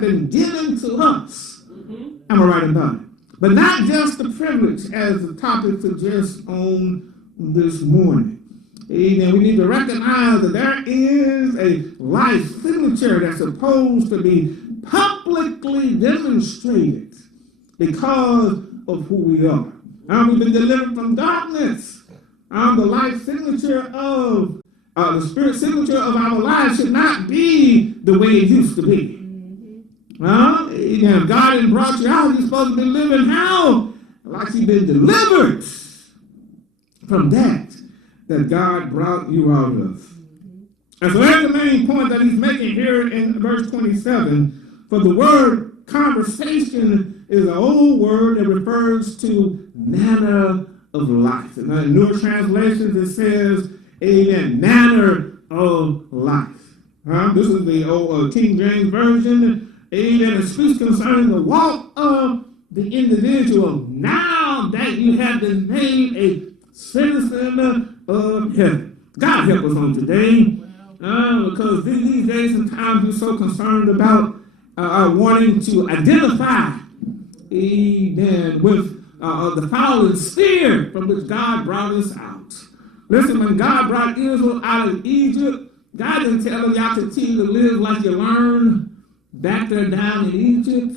have been given to us. Am I right about it? But not just the privilege, as the topic suggests on this morning. Amen. We need to recognize that there is a life signature that's supposed to be publicly demonstrated because of who we are. We've been delivered from darkness. The life signature of the spirit signature of our lives should not be the way it used to be. If God had brought you out, you're supposed to be living how? Like you've been delivered from that God brought you out of. And so that's the main point that he's making here in verse 27. For the word conversation is an old word that refers to manner of life. In newer translations it says, amen, manner of life. This is the old King James Version. Amen. It speaks concerning the walk of the individual now that you have been made a citizen of heaven. God help us on today. Because these days and times we're so concerned about wanting to identify, amen, with the fallen sphere from which God brought us out. Listen, when God brought Israel out of Egypt, God didn't tell them y'all continue to live like you learned back there down in Egypt.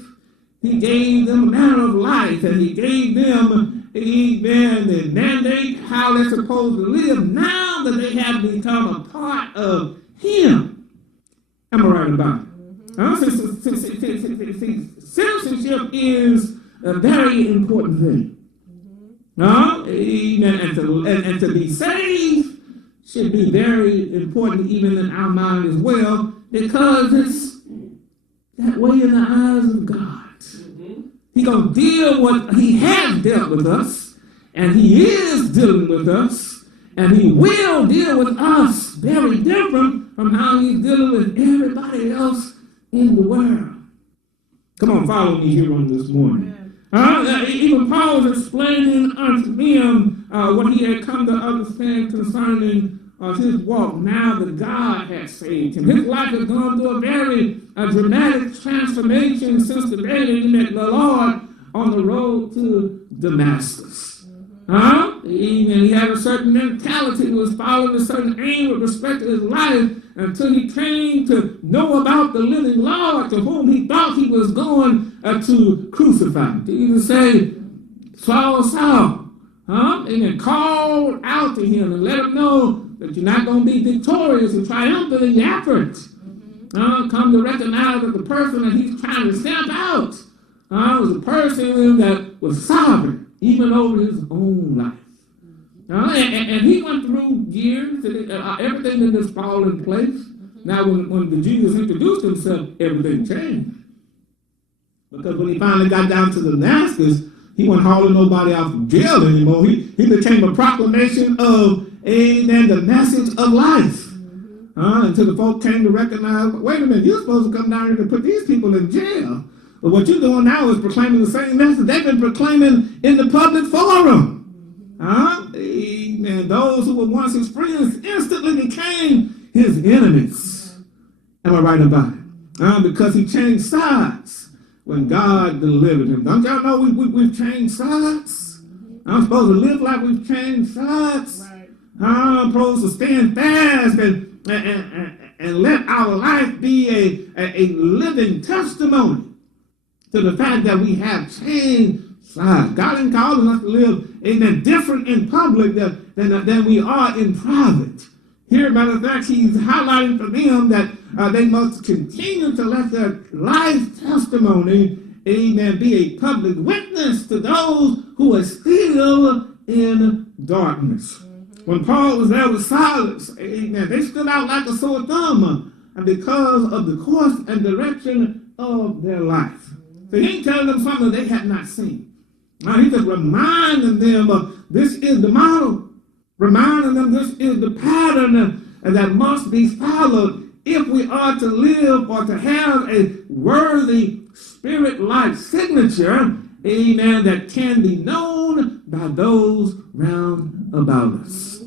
He gave them a manner of life, and he gave them, amen, the mandate how they're supposed to live now that they have become a part of him. Am I right about it? Citizenship is a very important thing. Amen. And to be saved should be very important even in our mind as well, because it's that way in the eyes of God. He's going to deal with, he has dealt with us, and he is dealing with us, and he will deal with us very different from how he's dealing with everybody else in the world. Come on, follow me here on this morning. Even Paul was explaining unto them what he had come to understand concerning his walk now that God had saved him. His life has gone through a very dramatic transformation since the day that he met the Lord on the road to Damascus. He had a certain mentality. He was following a certain aim with respect to his life until he came to know about the living Lord to whom he thought he was going to crucify. To even say, Saul, Saul, and then called out to him and let him know that you're not going to be victorious and triumphant in your efforts. Come to recognize that the person that he's trying to stamp out was a person that was sovereign, even over his own life. And he went through years, everything in this fall in place. Now, when the Jesus introduced himself, everything changed. Because when he finally got down to Damascus, he wasn't hauling nobody out from jail anymore. He became a proclamation of, amen, the message of life. Until the folk came to recognize, wait a minute, you're supposed to come down here to put these people in jail. But what you're doing now is proclaiming the same message they've been proclaiming in the public forum. Amen. Those who were once his friends instantly became his enemies. Am I right about it? Because he changed sides when God delivered him. Don't y'all know we've changed sides? I'm supposed to live like we've changed sides. Right. I'm supposed to stand fast and let our life be a living testimony to the fact that we have changed sides. God ain't calling us to live, amen, different in public than we are in private. Here, matter of fact, he's highlighting for them that they must continue to let their life testimony, amen, be a public witness to those who are still in darkness. When Paul was there with Silas, amen, they stood out like a sore thumb because of the course and direction of their life. So he ain't telling them something they had not seen. He's just reminding them this is the model, reminding them this is the pattern that must be followed if we are to live or to have a worthy spirit-like signature, amen, that can be known by those round about us.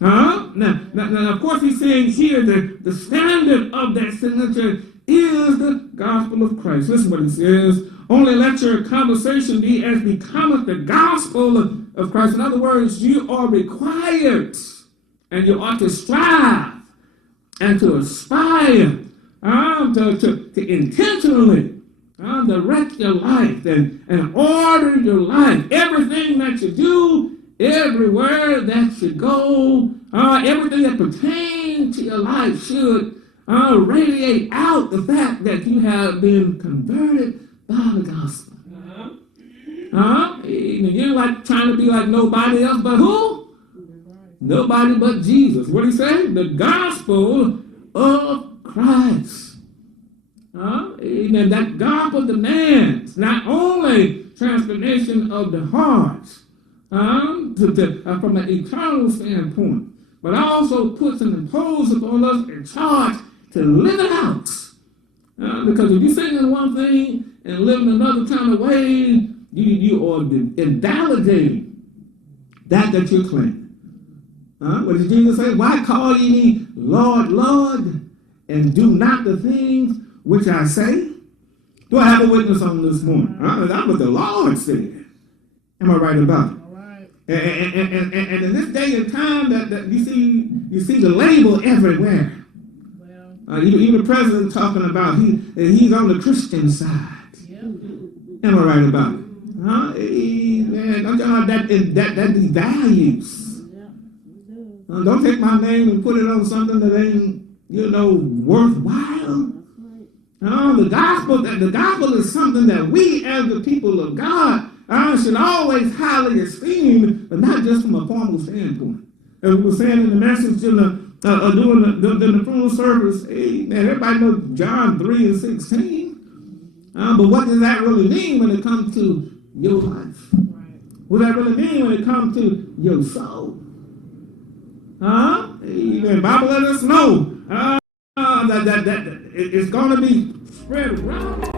Now, of course, he's saying here that the standard of that signature is the gospel of Christ. Listen what he says. Only let your conversation be as becometh the gospel of Christ. In other words, you are required and you ought to strive and to aspire to intentionally direct your life and order your life. Everything that you do, everywhere that you go, everything that pertains to your life should radiate out the fact that you have been converted by the gospel. You're like trying to be like nobody else, but who? Nobody but Jesus. What did he say? The gospel of Christ. Amen. That gospel demands not only transformation of the heart from an eternal standpoint, but also puts and imposes upon us a charge to live it out. Because if you're saying in one thing and living another kind of way, you are invalidating that you're claiming. What did Jesus say? Why call ye me Lord, Lord, and do not the things which I say? Do I have a witness on this morning? That's what the Lord said. Am I right about it? All right. And in this day and time, that you see the label everywhere. Even the president talking about he's on the Christian side. Yep. Am I right about it? That devalues. Yeah. Don't take my name and put it on something that ain't worthwhile. The gospel is something that we as the people of God should always highly esteem, but not just from a formal standpoint. As we were saying in the message during the funeral service, everybody knows John 3 and 16. But what does that really mean when it comes to your life? What does that really mean when it comes to your soul? The Bible let us know that it's going to be spread around.